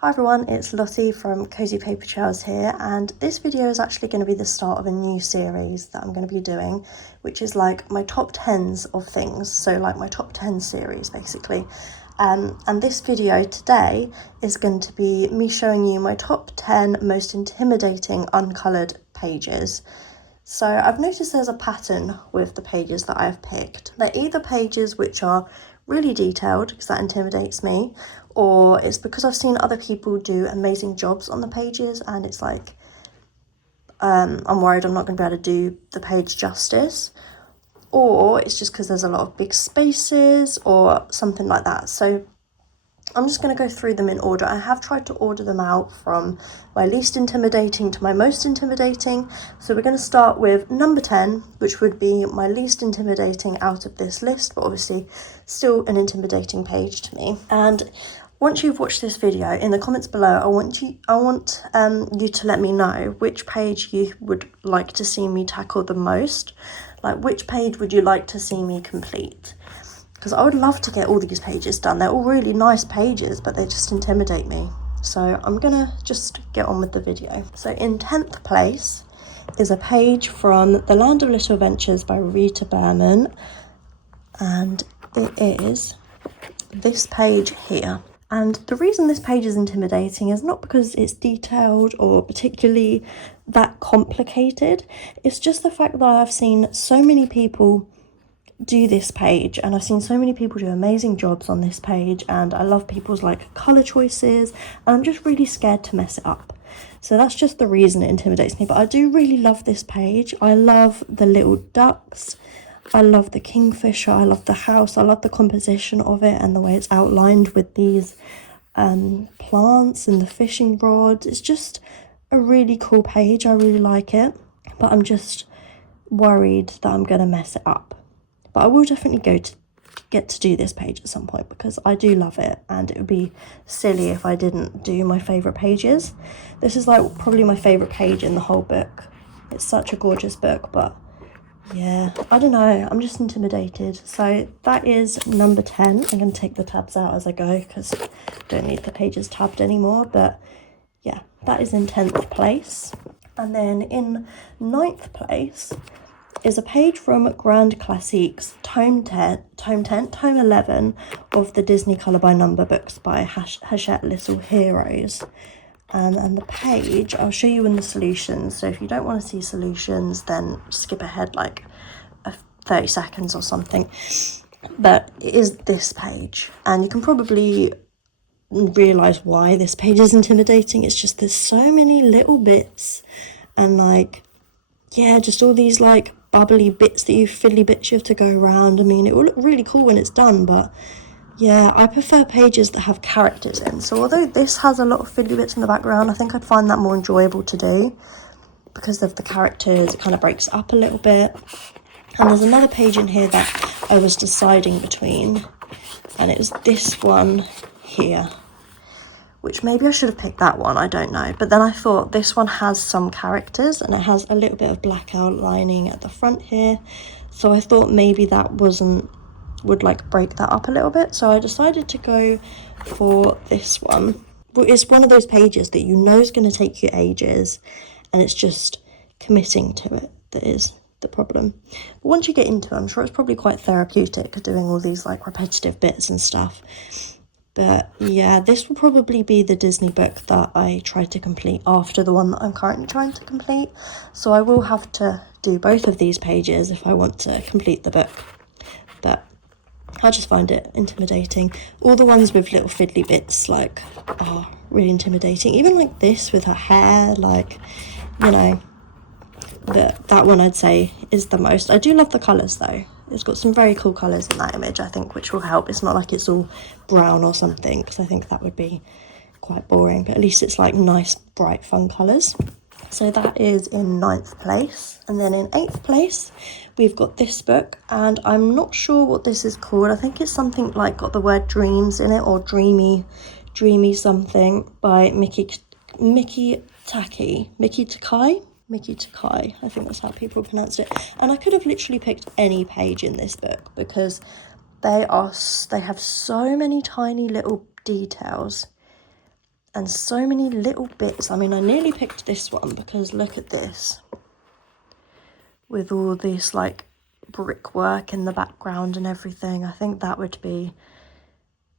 Hi everyone, it's Lottie from Cozy Paper Trails here, and this video is actually going to be the start of a new series that I'm going to be doing, which is like my top 10s of things, so like my top 10 series basically. And this video today is going to be me showing you my top 10 most intimidating uncoloured pages. So I've noticed there's a pattern with the pages that I've picked. They're either pages which are really detailed, because that intimidates me, or it's because I've seen other people do amazing jobs on the pages and it's like, I'm worried I'm not going to be able to do the page justice, or it's just because there's a lot of big spaces or something like that. So I'm just going to go through them in order. I have tried to order them out from my least intimidating to my most intimidating. So we're going to start with number 10, which would be my least intimidating out of this list, but obviously still an intimidating page to me. And once you've watched this video, in the comments below, I want you to let me know which page you would like to see me tackle the most. Like, which page would you like to see me complete? Because I would love to get all these pages done. They're all really nice pages, but they just intimidate me. So I'm gonna just get on with the video. So in 10th place is a page from The Land of Little Adventures by Rita Berman. And it is this page here. And the reason this page is intimidating is not because it's detailed or particularly that complicated. It's just the fact that I've seen so many people do this page, and I've seen so many people do amazing jobs on this page, and I love people's like color choices, and I'm just really scared to mess it up. So that's just the reason it intimidates me. But I do really love this page. I love the little ducks, I love the kingfisher, I love the house, I love the composition of it and the way it's outlined with these plants and the fishing rods. It's just a really cool page. I really like it, but I'm just worried that I'm gonna mess it up. But I will definitely get to do this page at some point, because I do love it, and it would be silly if I didn't do my favourite pages. This is like probably my favourite page in the whole book. It's such a gorgeous book, but yeah, I don't know, I'm just intimidated. So that is number 10. I'm going to take the tabs out as I go because I don't need the pages tabbed anymore. But yeah, that is in 10th place. And then in 9th place is a page from Grand Classiques, Tome 11 of the Disney Colour by Number books by Hachette Little Heroes. And the page, I'll show you in the solutions. So if you don't want to see solutions, then skip ahead like 30 seconds or something. But it is this page, and you can probably realise why this page is intimidating. It's just there's so many little bits, and like, yeah, just all these like bubbly bits fiddly bits you have to go around. I mean, it will look really cool when it's done, but yeah, I prefer pages that have characters in. So although this has a lot of fiddly bits in the background, I think I'd find that more enjoyable to do because of the characters. It kind of breaks it up a little bit. And there's another page in here that I was deciding between, and it was this one here, which maybe I should have picked that one, I don't know. But then I thought this one has some characters, and it has a little bit of black outlining at the front here. So I thought maybe that would like break that up a little bit. So I decided to go for this one. But it's one of those pages that you know is going to take you ages, and it's just committing to it that is the problem. But once you get into it, I'm sure it's probably quite therapeutic doing all these like repetitive bits and stuff. But yeah, this will probably be the Disney book that I try to complete after the one that I'm currently trying to complete. So I will have to do both of these pages if I want to complete the book. But I just find it intimidating. All the ones with little fiddly bits like are really intimidating. Even like this with her hair, like, you know. But that one I'd say is the most. I do love the colours though. It's got some very cool colours in that image, I think, which will help. It's not like it's all brown or something, because I think that would be quite boring. But at least it's like nice, bright, fun colours. So that is in 9th place. And then in 8th place, we've got this book. And I'm not sure what this is called. I think it's something like got the word dreams in it, or dreamy something, by Mickey Takai. I think that's how people pronounce it. And I could have literally picked any page in this book because they have so many tiny little details And so many little bits. I mean, I nearly picked this one because look at this. With all this like brickwork in the background and everything. I think that would be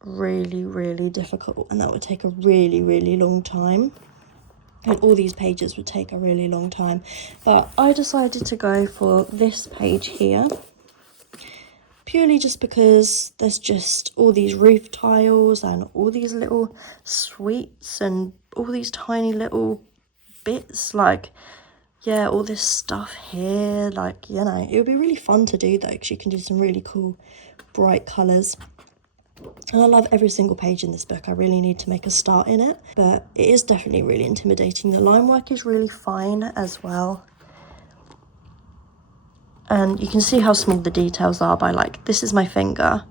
really, really difficult, and that would take a really, really long time. And all these pages would take a really long time. But I decided to go for this page here. Purely just because there's just all these roof tiles and all these little sweets and all these tiny little bits, like, yeah, all this stuff here, like, you know, it would be really fun to do though, because you can do some really cool bright colours. And I love every single page in this book. I really need to make a start in it, but it is definitely really intimidating. The line work is really fine as well. And you can see how small the details are by, like, this is my finger.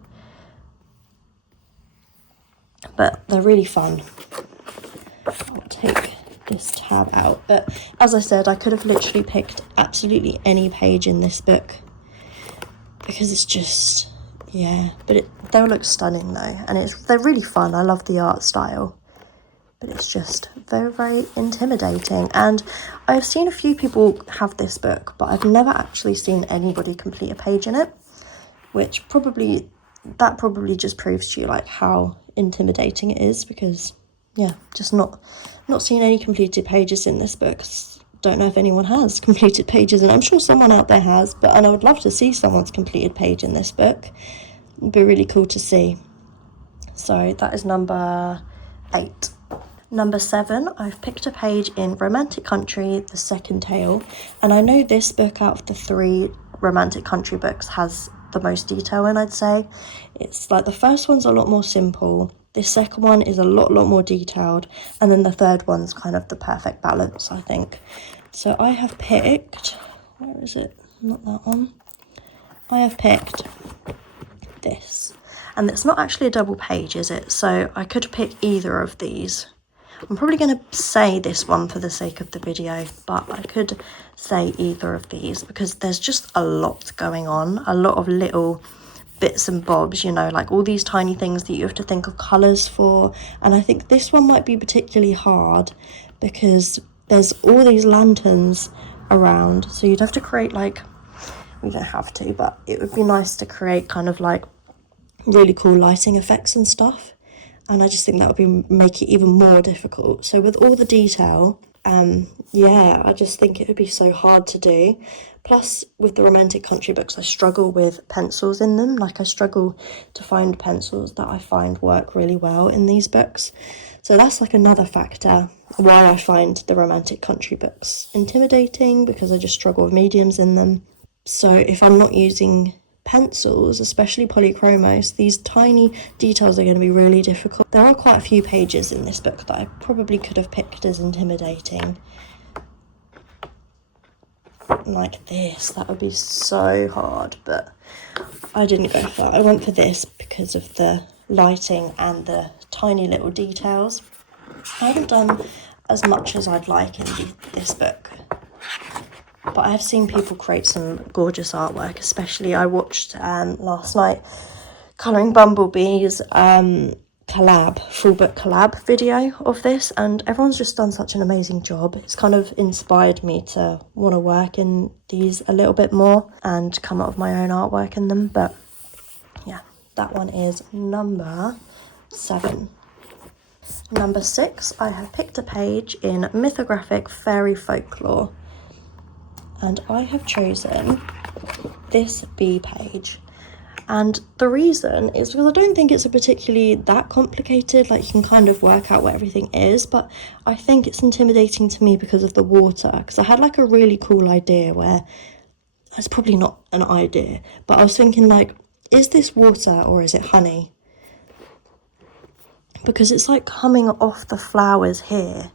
But they're really fun. I'll take this tab out. But as I said, I could have literally picked absolutely any page in this book. Because it's just, yeah. But they'll look stunning though. And they're really fun. I love the art style. But it's just very, very intimidating. And I've seen a few people have this book, but I've never actually seen anybody complete a page in it, which probably just proves to you like how intimidating it is, because yeah, just not seeing any completed pages in this book. Don't know if anyone has completed pages, and I'm sure someone out there has, and I would love to see someone's completed page in this book. It'd be really cool to see. So that is number 8. Number 7, I've picked a page in Romantic Country, the second tale, and I know this book out of the 3 Romantic Country books has the most detail in, I'd say. It's like the first one's a lot more simple, this second one is a lot more detailed, and then the third one's kind of the perfect balance, I think. So I have picked, where is it? Not that one. I have picked this, and it's not actually a double page, is it? So I could pick either of these. I'm probably going to say this one for the sake of the video, but I could say either of these because there's just a lot going on, a lot of little bits and bobs, you know, like all these tiny things that you have to think of colours for. And I think this one might be particularly hard because there's all these lanterns around, so you'd have to create, like, you don't have to, but it would be nice to create kind of like really cool lighting effects and stuff. And I just think that would make it even more difficult. So with all the detail, yeah, I just think it would be so hard to do. Plus, with the Romantic Country books, I struggle with pencils in them. Like, I struggle to find pencils that I find work really well in these books. So that's like another factor why I find the Romantic Country books intimidating, because I just struggle with mediums in them. So if I'm not using pencils, especially polychromos, these tiny details are going to be really difficult. There are quite a few pages in this book that I probably could have picked as intimidating. Like this, that would be so hard, but I didn't go for that. I went for this because of the lighting and the tiny little details. I haven't done as much as I'd like in this book, but I've seen people create some gorgeous artwork. Especially I watched last night Colouring Bumblebee's full book collab video of this, and everyone's just done such an amazing job. It's kind of inspired me to want to work in these a little bit more and come up with my own artwork in them. But yeah, that one is number 7. Number 6, I have picked a page in Mythographic Fairy Folklore, and I have chosen this B page. And the reason is because I don't think it's a particularly that complicated, like you can kind of work out what everything is, but I think it's intimidating to me because of the water, because I had like a really cool idea where, it's probably not an idea, but I was thinking like, is this water or is it honey? Because it's like coming off the flowers here.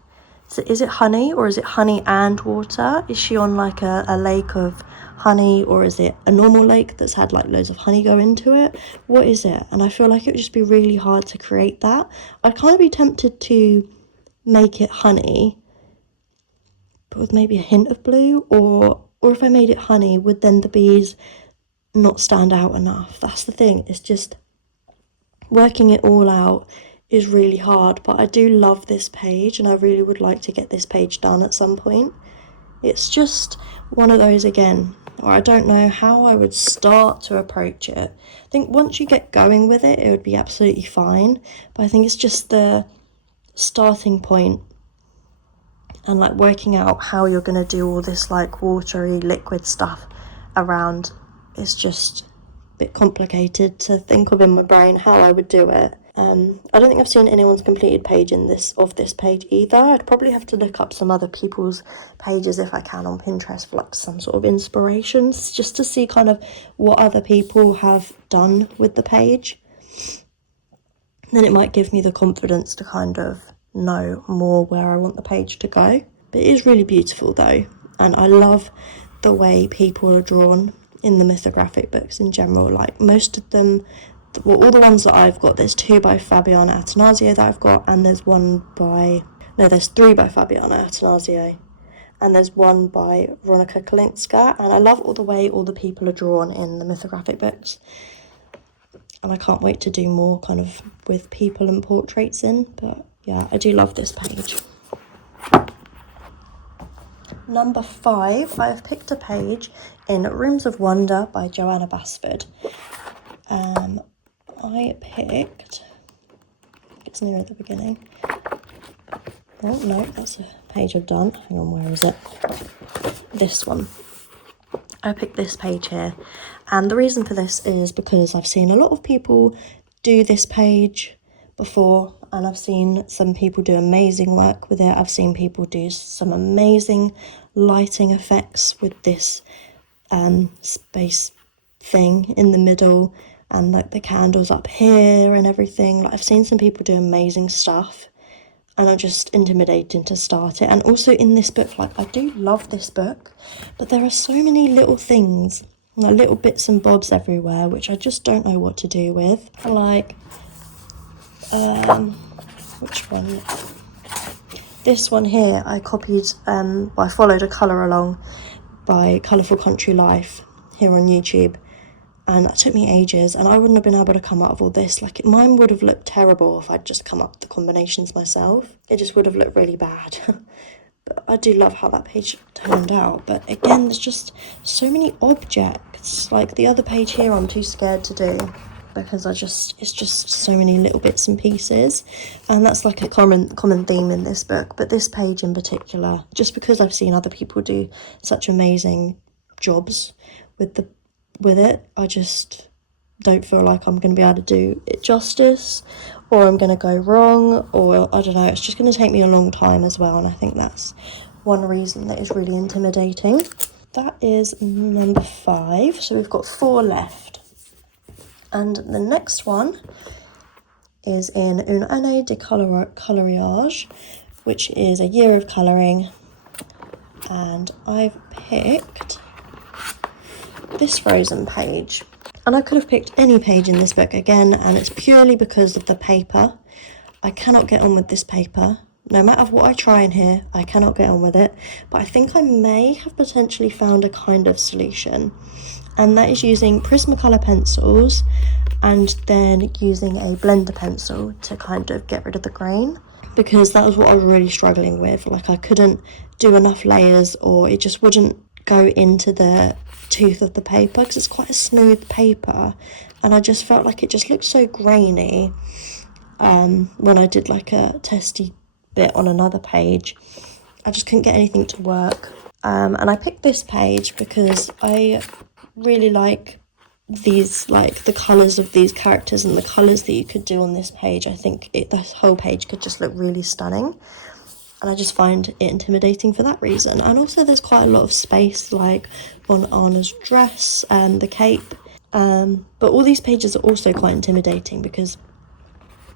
So is it honey or is it honey and water? Is she on like a lake of honey, or is it a normal lake that's had like loads of honey go into it? What is it? And I feel like it would just be really hard to create that. I'd kind of be tempted to make it honey, but with maybe a hint of blue, or if I made it honey, would then the bees not stand out enough? That's the thing. It's just working it all out is really hard, but I do love this page and I really would like to get this page done at some point. It's just one of those again, where I don't know how I would start to approach it. I think once you get going with it, it would be absolutely fine, but I think it's just the starting point and like working out how you're going to do all this like watery liquid stuff around is just a bit complicated to think of in my brain how I would do it. I don't think I've seen anyone's completed page of this page either. I'd probably have to look up some other people's pages if I can on Pinterest for like some sort of inspirations, just to see kind of what other people have done with the page. Then it might give me the confidence to kind of know more where I want the page to go. But it is really beautiful though, and I love the way people are drawn in the mythographic books in general. Like most of them, well, all the ones that I've got, there's 2 by Fabiana Attanasio that I've got, and there's 3 by Fabiana Attanasio, and there's 1 by Veronika Kalinska, and I love all the way all the people are drawn in the mythographic books, and I can't wait to do more kind of with people and portraits in, but yeah, I do love this page. Number 5, I've picked a page in Rooms of Wonder by Johanna Basford. I picked, it's near at the beginning. Oh no, that's a page I've done. Hang on, where is it? This one. I picked this page here, and the reason for this is because I've seen a lot of people do this page before, and I've seen some people do amazing work with it. I've seen people do some amazing lighting effects with this space thing in the middle, and like the candles up here and everything. Like I've seen some people do amazing stuff, and I'm just intimidated to start it. And also in this book, like I do love this book, but there are so many little things, like little bits and bobs everywhere, which I just don't know what to do with. Like, which one? This one here, I copied, I followed a colour along by Colourful Country Life here on YouTube. And that took me ages, and I wouldn't have been able to come up with all this. Like, mine would have looked terrible if I'd just come up with the combinations myself. It just would have looked really bad. But I do love how that page turned out. But again, there's just so many objects. Like the other page here, I'm too scared to do, because it's just so many little bits and pieces. And that's like a common theme in this book. But this page in particular, just because I've seen other people do such amazing jobs with it, I just don't feel like I'm going to be able to do it justice, or I'm going to go wrong, or I don't know, it's just going to take me a long time as well, and I think that's one reason that is really intimidating. That is number 5, so we've got 4 left, and the next one is in Une année de coloriage, which is a year of colouring, and I've picked this frozen page, and I could have picked any page in this book again, and it's purely because of the paper. I cannot get on with this paper. No matter what I try in here, I cannot get on with it, but I think I may have potentially found a kind of solution, and that is using Prismacolor pencils and then using a blender pencil to kind of get rid of the grain, because that was what I was really struggling with. Like I couldn't do enough layers, or it just wouldn't go into the tooth of the paper, because it's quite a smooth paper, and I just felt like it just looked so grainy when I did like a testy bit on another page. I just couldn't get anything to work, and I picked this page because I really like these, like the colours of these characters and the colours that you could do on this page. I think the whole page could just look really stunning, and I just find it intimidating for that reason. And also there's quite a lot of space, like on Anna's dress and the cape. But all these pages are also quite intimidating, because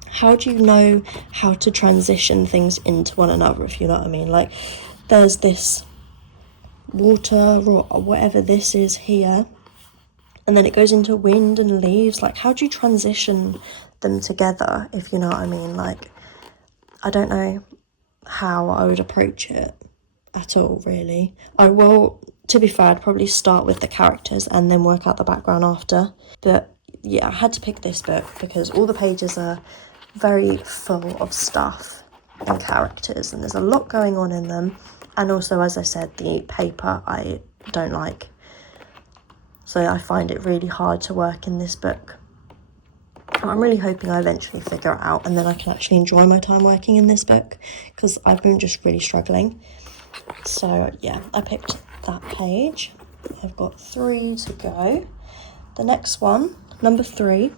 how do you know how to transition things into one another, if you know what I mean? Like there's this water or whatever this is here, and then it goes into wind and leaves. Like how do you transition them together, if you know what I mean? Like I don't know how I would approach it at all, really. I will, to be fair, I'd probably start with the characters and then work out the background after. But yeah, I had to pick this book because all the pages are very full of stuff and characters, and there's a lot going on in them. And also, as I said, the paper I don't like, so I find it really hard to work in this book. I'm really hoping I eventually figure it out and then I can actually enjoy my time working in this book, because I've been just really struggling. So yeah, I picked that page. I've got 3 to go. The next one, number 3,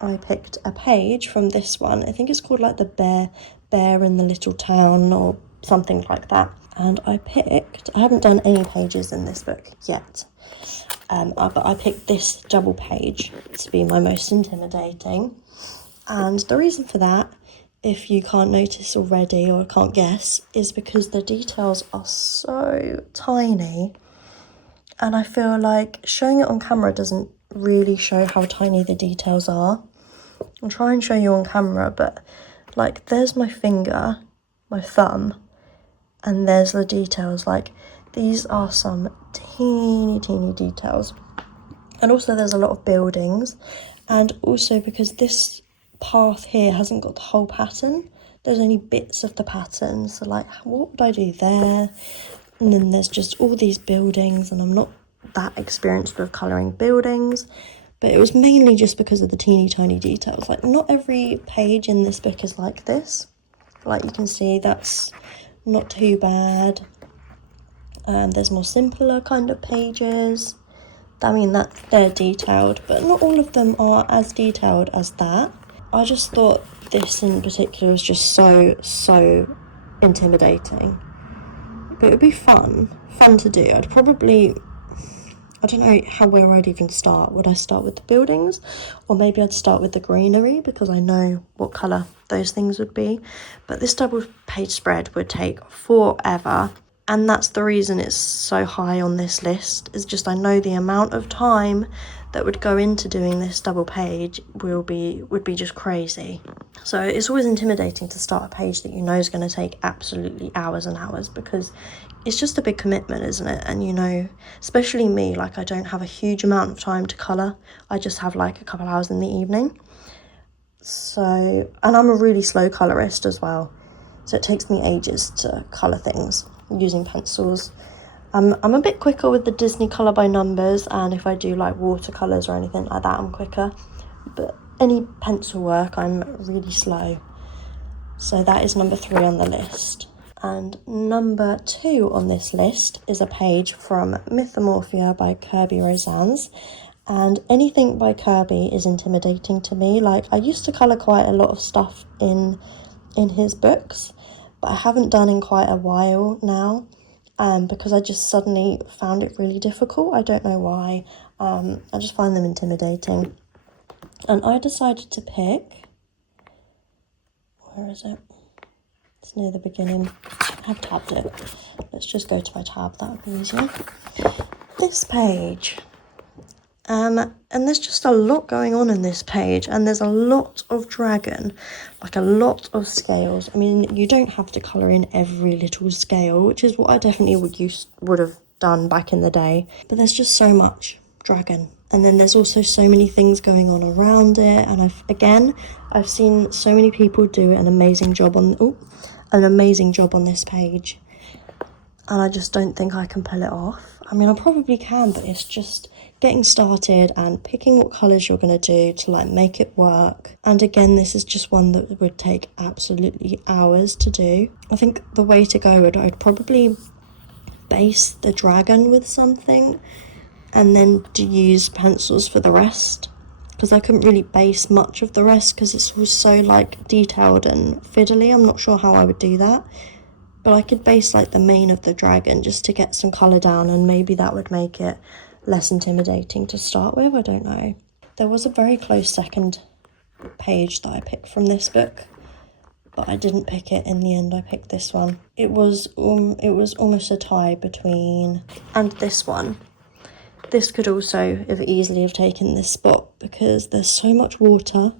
I picked a page from this one. I think it's called like the bear in the little town or something like that. And I haven't done any pages in this book yet, but I picked this double page to be my most intimidating. And the reason for that, if you can't notice already or can't guess, is because the details are so tiny. And I feel like showing it on camera doesn't really show how tiny the details are. I'll try and show you on camera, but like there's my finger, my thumb, and there's the details. Like these are some teeny details. And also there's a lot of buildings, and also because this path here hasn't got the whole pattern, there's only bits of the pattern. So like, what would I do there? And then there's just all these buildings, and I'm not that experienced with colouring buildings, but it was mainly just because of the teeny tiny details. Like not every page in this book is like this. Like you can see, that's not too bad. There's more simpler kind of pages. I mean, that they're detailed, but not all of them are as detailed as that. I just thought this in particular was just so intimidating. But it would be fun to do. I'd probably, I don't know where I'd even start. Would I start with the buildings, or maybe I'd start with the greenery, because I know what colour those things would be. But this double page spread would take forever, and that's the reason it's so high on this list, is just I know the amount of time that would go into doing this double page would be just crazy. So it's always intimidating to start a page that you know is going to take absolutely hours and hours, because it's just a big commitment, isn't it? And you know, especially me, like I don't have a huge amount of time to colour. I just have like a couple hours in the evening. So, and I'm a really slow colourist as well, so it takes me ages to colour things using pencils. I'm a bit quicker with the Disney colour by numbers, and if I do like watercolours or anything like that, I'm quicker. But any pencil work, I'm really slow. So that is number 3 on the list. And number 2 on this list is a page from Mythomorphia by Kerby Rosannes. And anything by Kerby is intimidating to me. Like I used to colour quite a lot of stuff in his books, but I haven't done in quite a while now, because I just suddenly found it really difficult. I don't know why. I just find them intimidating. And I decided to pick, where is it? It's near the beginning. I have tabbed it. Let's just go to my tab, that would be easier. This page. And there's just a lot going on in this page, and there's a lot of dragon, like a lot of scales. I mean, you don't have to colour in every little scale, which is what I definitely would have done back in the day. But there's just so much dragon, and then there's also so many things going on around it. And I've seen so many people do an amazing job on this page, and I just don't think I can pull it off. I mean, I probably can, but it's just getting started and picking what colours you're going to do to like make it work. And again, this is just one that would take absolutely hours to do. I think the way to go I'd probably base the dragon with something and then use pencils for the rest, because I couldn't really base much of the rest because it's all so like detailed and fiddly. I'm not sure how I would do that, but I could base like the mane of the dragon just to get some colour down, and maybe that would make it less intimidating to start with. I don't know. There was a very close second page that I picked from this book, but I didn't pick it in the end. I picked this one. It was almost a tie between and this one. This could also have easily have taken this spot because there's so much water.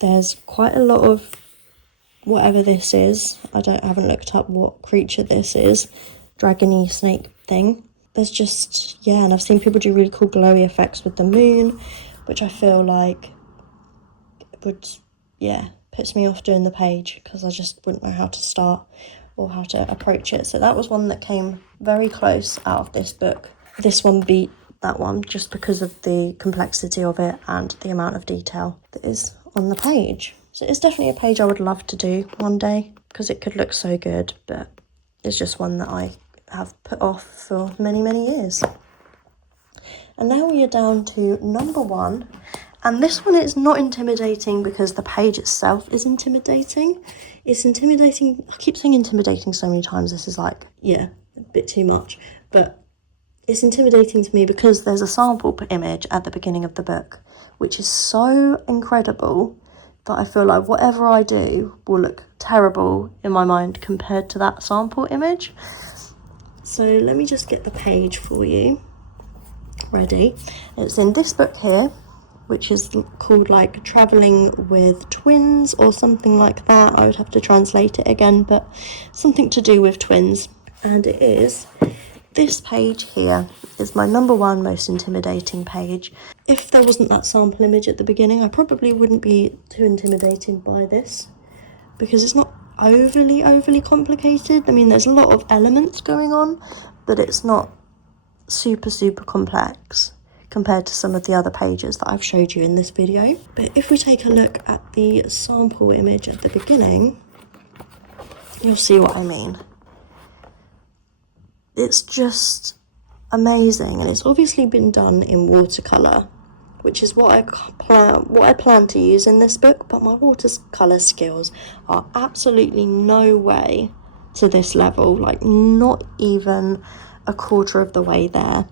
There's quite a lot of whatever this is. I haven't looked up what creature this is. Dragony snake thing. There's just, yeah, and I've seen people do really cool glowy effects with the moon, which I feel like would, yeah, puts me off doing the page because I just wouldn't know how to start or how to approach it. So that was one that came very close out of this book. This one beat that one just because of the complexity of it and the amount of detail that is on the page. So it's definitely a page I would love to do one day because it could look so good, but it's just one that I have put off for many, many years. And now we are down to number 1. And this one is not intimidating because the page itself is intimidating. It's intimidating. I keep saying intimidating so many times. This is like, yeah, a bit too much. But it's intimidating to me because there's a sample image at the beginning of the book, which is so incredible that I feel like whatever I do will look terrible in my mind compared to that sample image. So let me just get the page for you ready. It's in this book here, which is called like Traveling with Twins or something like that. I would have to translate it again, but something to do with twins. And it is this page here is my number 1 most intimidating page. If there wasn't that sample image at the beginning, I probably wouldn't be too intimidated by this because it's not overly complicated. I mean, there's a lot of elements going on, but it's not super complex compared to some of the other pages that I've showed you in this video. But if we take a look at the sample image at the beginning, you'll see what I mean. It's just amazing, and it's obviously been done in watercolour, which is what I plan to use in this book, but my watercolour skills are absolutely no way to this level, like not even a quarter of the way there.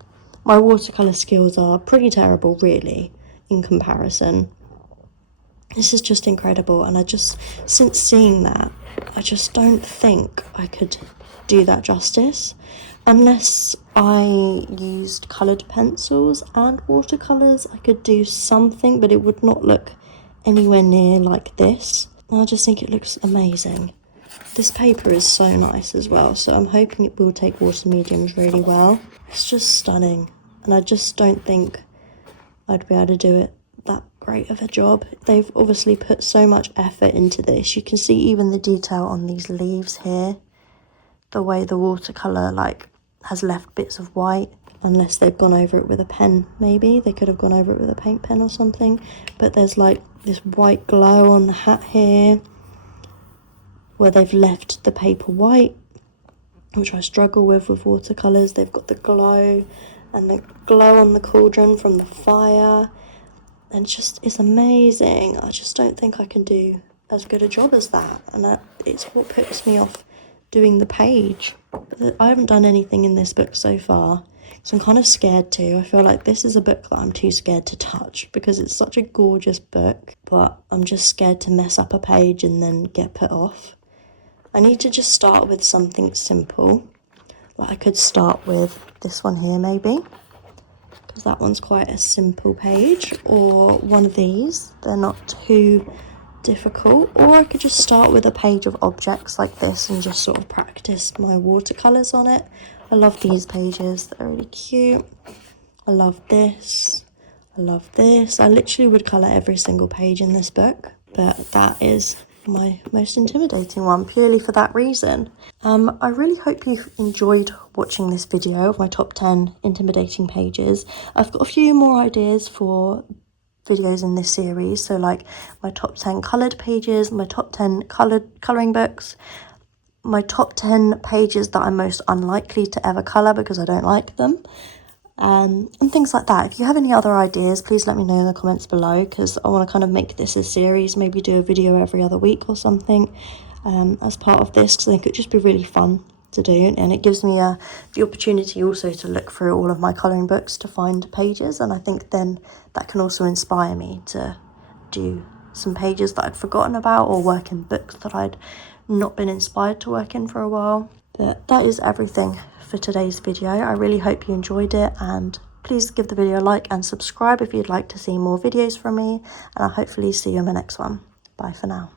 My watercolour skills are pretty terrible, really, in comparison. This is just incredible, and since seeing that, I just don't think I could do that justice unless I used coloured pencils and watercolours. I could do something, but it would not look anywhere near like this. I just think it looks amazing. This paper is so nice as well, so I'm hoping it will take water mediums really well. It's just stunning, and I just don't think I'd be able to do it that great of a job. They've obviously put so much effort into this. You can see even the detail on these leaves here, the way the watercolour like has left bits of white, unless they've gone over it with a pen. Maybe they could have gone over it with a paint pen or something, but there's like this white glow on the hat here where they've left the paper white, which I struggle with watercolours. They've got the glow and the glow on the cauldron from the fire, and it's amazing. I just don't think I can do as good a job as that, and it's what puts me off doing the page. I haven't done anything in this book so far, so I'm kind of scared to. I feel like this is a book that I'm too scared to touch because it's such a gorgeous book, but I'm just scared to mess up a page and then get put off. I need to just start with something simple. Like I could start with this one here maybe, because that one's quite a simple page, or one of these. They're not too difficult. Or I could just start with a page of objects like this and just sort of practice my watercolours on it. I love these pages, they're really cute. I love this. I love this. I literally would colour every single page in this book, but that is my most intimidating one purely for that reason. I really hope you've enjoyed watching this video of my top 10 intimidating pages. I've got a few more ideas for videos in this series, so like my top 10 coloured pages, my top 10 colouring books, my top 10 pages that I'm most unlikely to ever colour because I don't like them, and things like that. If you have any other ideas, please let me know in the comments below, because I want to kind of make this a series, maybe do a video every other week or something as part of this, because I think it would just be really fun to do, and it gives me the opportunity also to look through all of my colouring books to find pages, and I think then that can also inspire me to do some pages that I'd forgotten about, or work in books that I'd not been inspired to work in for a while. But that is everything for today's video. I really hope you enjoyed it, and please give the video a like and subscribe if you'd like to see more videos from me, and I'll hopefully see you in my next one. Bye for now.